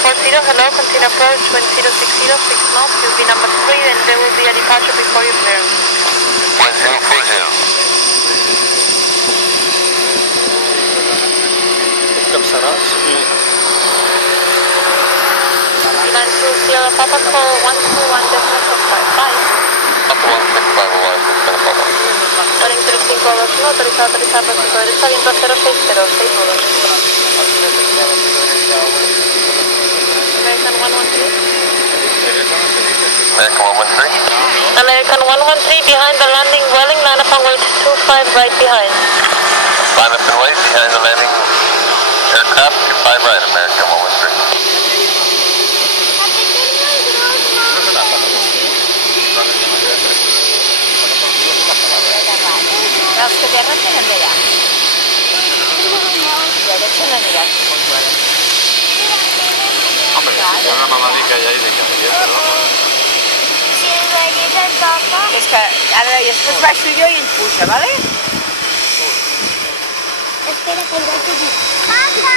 hello, continue approach, wind 060, 6 knots, you'll be number 3, and there will be a departure before your clearance. 1040. Cansaràs? Line 2, Sierra Papa, call 121 decimal 55. Up 165 alive, it's been a problem. Calling 3521, autorizado próximo derecha, viento 060, 6 nudos. American 113. American 113. American 113, behind the landing, Welling, line up and wait 25 right behind. Line up and wait behind the landing. Aircraft 25 right, American 113. Els que terra tenen d'allà. I aquests són anirats molt clars. Home, si hi ha una maladica allà i de que Si el veiés el papa... És que ara després baixo jo i ell puja, vale? Espera, que el vaig a dir. Papa!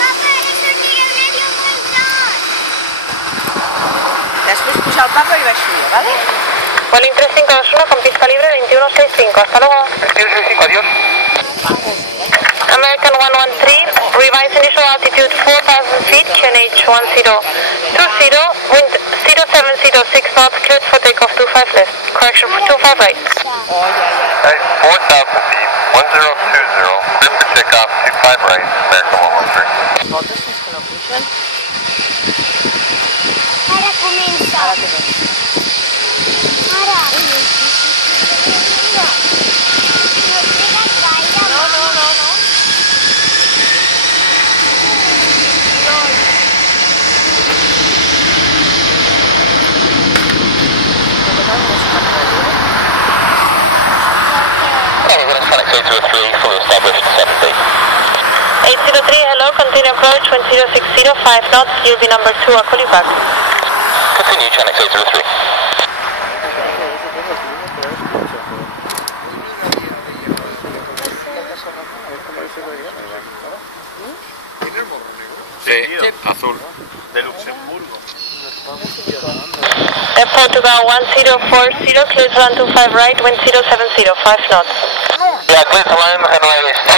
Papa, eres un niño medio muy gran! Després puja el papa i baixo jo, vale? Welling 3521 con pista libre 2165, hasta luego. 2165, adiós. American 113, revise initial altitude 4,000 feet, QNH 1020, wind 0706 knots, cleared for takeoff 25 left, correction for 25 right. Oh, ja. Hey, 4,000 feet, 1020, clear for takeoff 25 right, American 113. Voltes fins que no pugen? Ara comença. Ara comença. Ara. No trigas gaire. No. Connect 803, fully established, 7 803, hello, continue approach, wind 060, 5 knots, you'll be number 2, I'll call you back. Continue, Connect 803. Sí, azul. De Luxemburgo. Air Portugal 1040, cleared to land 25 right, wind 070, 5 knots. Yeah, clear to land and raised.